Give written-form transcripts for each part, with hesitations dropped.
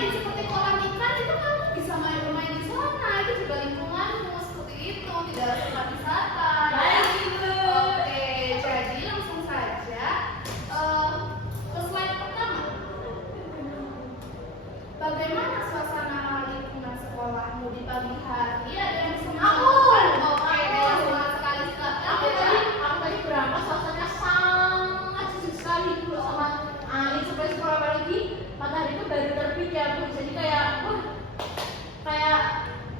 main seperti kolam ikan itu kamu bisa main-main di sana, itu juga lingkunganmu seperti itu, tidak harus tempat wisata. Baik, Ibu. Oke, jadi langsung saja ke slide pertama. Bagaimana suasana lingkungan sekolahmu di pagi hari? Ada yang bisa mencontohkan? Oke, Bella semangat sekali Aku tadi berangkat suasananya sangat sejuk sekali dulu sama angin sampai sekolah pagi. Matahari itu baru terbit ya Bu, jadi kayak kayak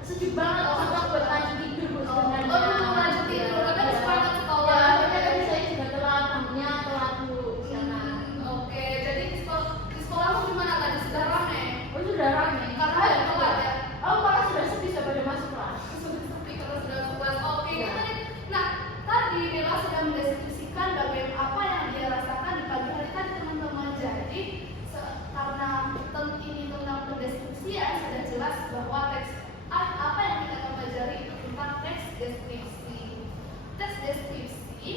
sejuk banget. Sampai buat lanjut tidur Bu sebenarnya. Oh, lanjut tidur, tapi harus berangkat sekolah. Ya, tapi tadi saya juga telat, tamunya telat Bu di sana. Oke, jadi di sekolahmu gimana tadi? Sudah ramai? Oh sudah ramai. Karena yang telat ya? Oh malah sudah sepi pada masuk kelas. Sudah sepi karena sudah kelas. Oke, nah tadi Bella sudah mendeskripsikan bagaimana apa yang dia rasakan di pagi hari tadi teman-teman. Jadi karena ini tentang pendeskripsian sudah jelas bahwa teks apa yang kita akan pelajari itu tentang teks deskripsi. Teks deskripsi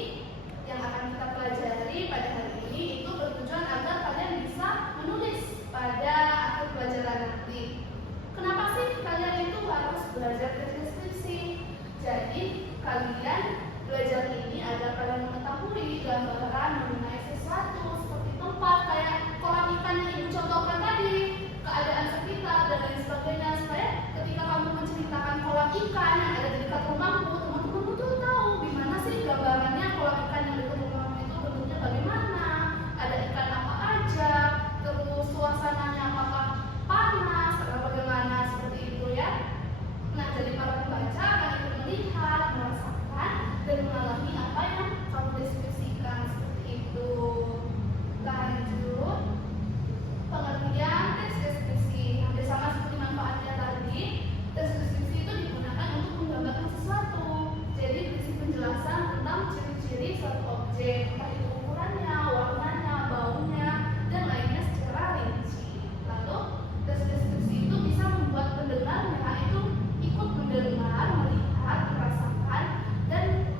yang akan kita pelajari pada hari ini itu bertujuan agar kalian bisa menulis pada akhir pelajaran nanti. Kenapa sih kalian itu harus belajar teks deskripsi? Jadi kalian belajar ini agar kalian mengetahui gambaran mengenai sesuatu seperti tempat kayak kolam ikan yang ibu contohkan tadi, keadaan sekitar dan lain sebagainya, supaya ketika kamu menceritakan kolam ikan yang ada di dekat rumahmu, teman-temanmu tuh tahu di mana sih gambarannya kolam ikan yang dekat rumahmu itu bentuknya bagaimana, ada ikan apa aja, terus suasananya apakah panas atau bagaimana, seperti itu ya. Nah, jadi para pembaca akan ikut melihat, merasakan, dan mengalami apa yang kamu deskripsikan, seperti itu. Lanjut, pengertian teks deskripsi hampir sama seperti manfaatnya tadi. Teks deskripsi itu digunakan untuk menggambarkan sesuatu. Jadi berisi penjelasan tentang ciri-ciri suatu objek, entah itu ukurannya, warnanya, baunya, dan lainnya secara rinci. Lalu teks deskripsi itu bisa membuat pendengarnya itu ikut mendengar, melihat, merasakan, dan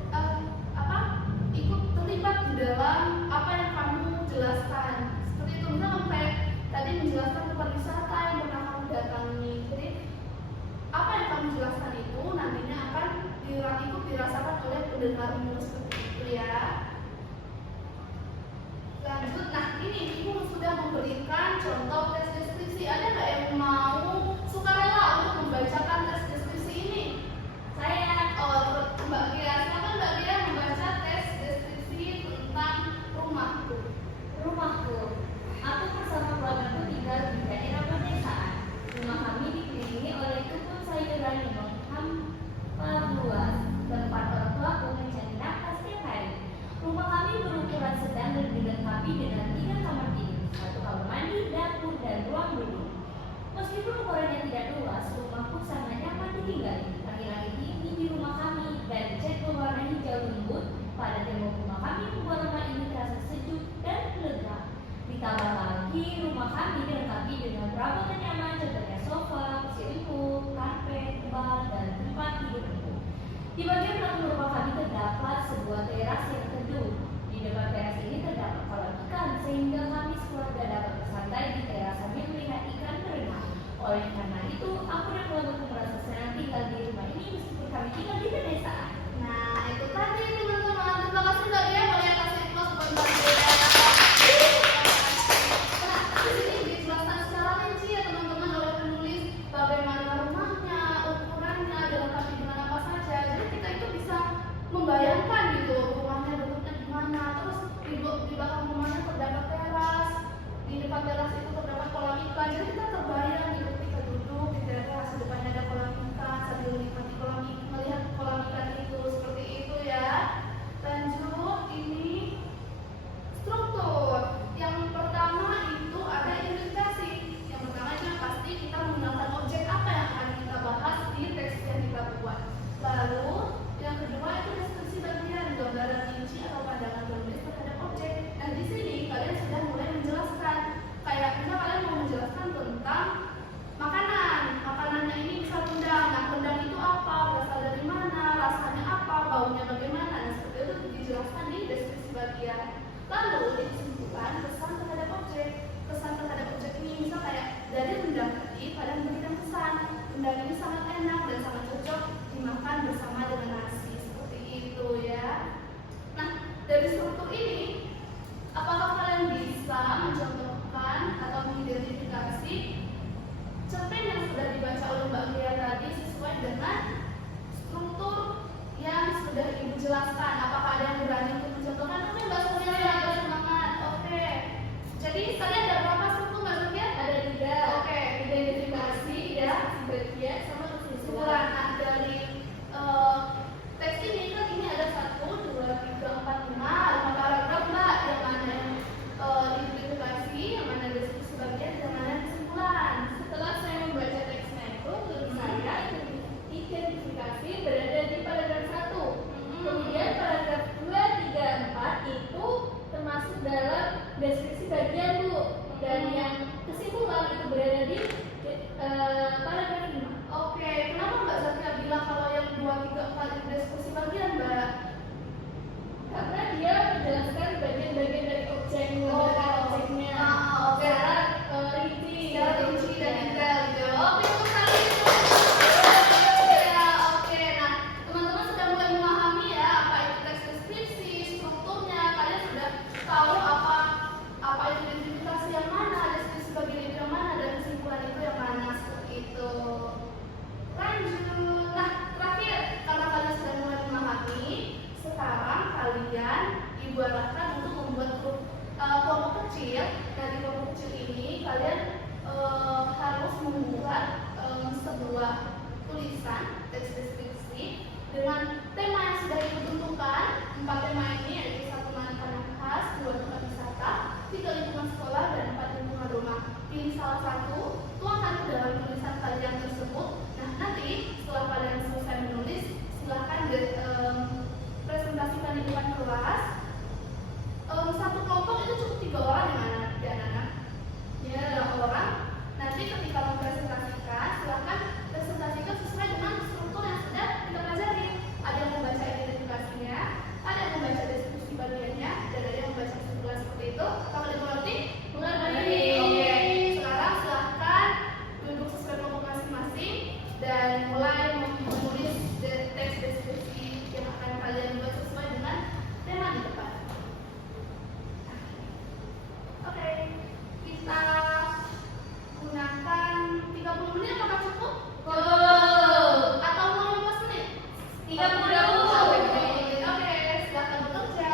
ikut terlibat di dalam apa yang kamu jelaskan. Seperti itu, misalnya kayak tadi menjelaskan tempat wisata yang pernah kamu datangi. Jadi apa yang kamu jelaskan itu nantinya akan ikut dirasakan oleh pendengarmu, seperti itu ya. Lanjut, nah ini ibu sudah memberikan contoh teks deskripsi. Ada nggak yang mau sukarela untuk membacakan teks deskripsi ini? Saya, Mbak Gia, silakan Mbak Gia membaca teks deskripsi tentang rumahku. Rumahku. Aku bersama keluargaku tinggal di daerah pedesaan. Rumah kami dikelilingi oleh kebun sayuran yang menghampar luas, tempat orang tuaku mencari nafas setiap hari. Rumah kami berukuran sedang dan dilengkapi dengan 3 kamar tidur, 1 kamar mandi, dapur, dan ruang duduk. Meskipun ukurannya tidak luas, rumahku sangat nyaman ditinggali. Langit-langit tinggi di rumah kami dan cat berwarna hijau lembut pada tembok rumah kami membuat rumah ini terasa sejuk dan lega. Ditambah lagi, rumah kami dilengkapi dengan perabotan nyaman, contohnya sofa, kursi empuk, karpet, tebal, dan tempat tidur empuk. Di bagian belakang rumah kami terdapat sebuah teras yang teduh. Di depan teras ini terdapat kolam ikan, sehingga kami sekeluarga dapat bersantai di teras sambil melihat ikan berenang. Oleh karena itu, aku dan keluargaku merasa senang tinggal di rumah ini meskipun kami tinggal di pedesaan. Nah, itu tadi teman-teman. Terima kasih Mbak Gia, boleh kasih plus buat Mbak Gia. Nah, di sini dijelaskan secara rinci ya teman-teman oleh penulis bagaimana rumahnya, ukurannya, dilengkapi dengan apa saja. Jadi kita itu bisa membayangkan gitu rumahnya bentuknya gimana. Terus di belakang rumahnya terdapat teras, di depan teras itu terdapat kolam ikan. Jadi kita terbayang gitu ketika duduk di teras, depannya ada kolam ikan sambil menikmati kolam ikan, melihat kolam ikan memilih salah satu, tuangkan ke dalam tulisan kalian tersebut. Nah, nanti setelah kalian selesai menulis, silahkan presentasikan di depan kelas. Satu kelompok itu cukup 3 orang ya anak-anak. Ya, 3 orang. Nanti ketika mempresentasikan, silahkan presentasikan sesuai dengan struktur yang sudah kita pelajari. Ada yang membaca identifikasinya, ada yang membaca deskripsi bagiannya, dan ada yang membaca kesimpulan seperti itu. Apakah dimengerti? Mengerti. Oke. Sekarang silahkan duduk sesuai kelompok masing-masing dan mulai menulis teks deskripsi yang akan kalian buat sesuai dengan tema di depan. Oke, kita gunakan 30 menit apakah cukup? Atau mau 15 menit? 30. Oke, silakan bekerja.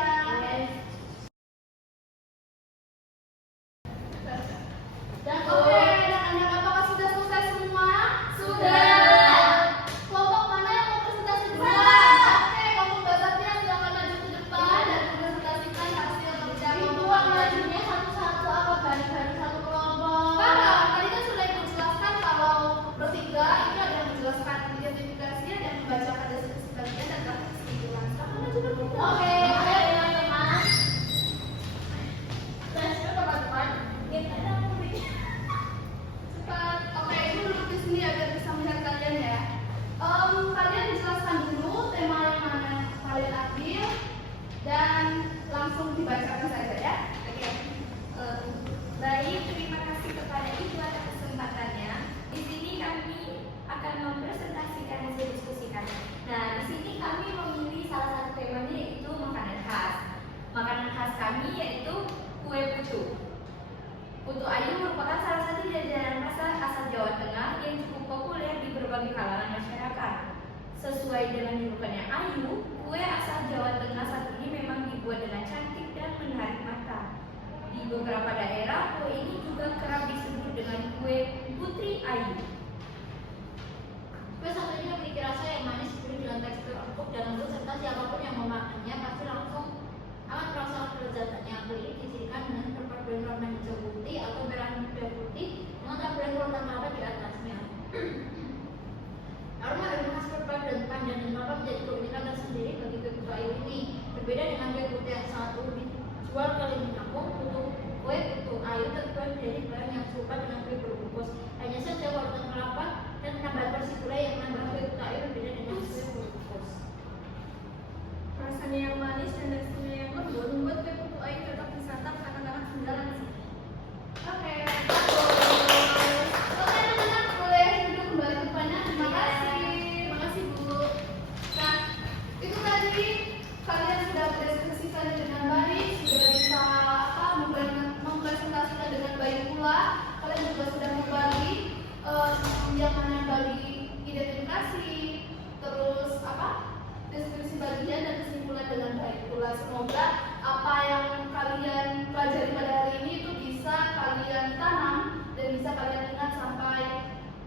Oke, anak-anak apakah sudah selesai semua? Kelompok mana yang mau presentasi dulu? Oke, kelompok baratnya silakan maju ke depan dan presentasikan hasil kerja kelompok. Majunya satu-satu apa baris-baris satu kelompok? Tadi kan sudah ibu jelaskan kalau bertiga itu ada yang menjelaskan identifikasi, ada yang membacakan deskripsi bagian dan grafik kesimpulan. Silakan maju ke depan. Oke, ayo teman-teman. Teman-teman, kita ada Cepat. Oke, ibu duduk di sini agar bisa melihat kalian ya. Kalian jelaskan dulu tema yang mana kalian ambil dan langsung dibacakan saja ya. Oke. Baik, terima kasih kepada Ibu atas kesempatannya. Di sini kami akan mempresentasikan hasil diskusi kami. Nah, di sini kami memilih salah satu temanya yaitu makanan khas. Makanan khas kami yaitu kue putu. Putu ayu merupakan salah satu jajanan asal Jawa Tengah yang cukup populer di berbagai kalangan masyarakat. Sesuai dengan julukannya ayu, kue asal Jawa Tengah satu ini memang dibuat dengan cantik dan menarik mata. Di beberapa daerah, kue ini juga kerap disebut dengan kue putri ayu. Kue satu ini memiliki rasa yang manis, gurih dengan tekstur empuk dan lembut, serta siapapun yang memakannya pasti langsung akan merasakan kelezatannya. Kue ini dicirikan dengan perpaduan warna hijau putih atau merah muda putih dengan taburan urutan kelapa di atasnya. Aroma dan khas perpaduan pandan dan kelapa menjadi keunikan tersendiri bagi kue putu ayu ini. Berbeda dengan kue putu yang sangat umum dijual keliling kampung, kue putu ayu terbuat dari bahan yang serupa dengan kue berbungkus. Hanya saja urutan kelapa dan penambahan versi gulai yang menambah kue putu ayu berbeda dengan kue berbungkus. Rasanya yang manis dan teksturnya yang lembut membuat kue putu ayu cocok disantap anak-anak sembilan. Oke, bagus. Oke, anak-anak boleh duduk kembali ke depannya. Terima kasih. Terima kasih, Bu. Nah, itu tadi kalian sudah berdiskusikan dengan baik, sudah bisa mempresentasikan dengan baik pula. Kalian juga sudah membagi yang mana bagi identifikasi, terus deskripsi bagian dan kesimpulan dengan baik pula. Semoga apa yang kalian pelajari pada hari ini itu bisa kalian tanam dan bisa kalian ingat sampai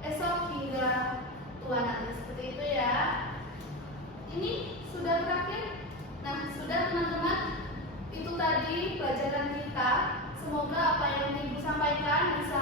esok hingga tua nanti. Seperti itu ya. Ini sudah berakhir. Nah, sudah teman-teman. Itu tadi pelajaran kita. Semoga apa yang Ibu sampaikan bisa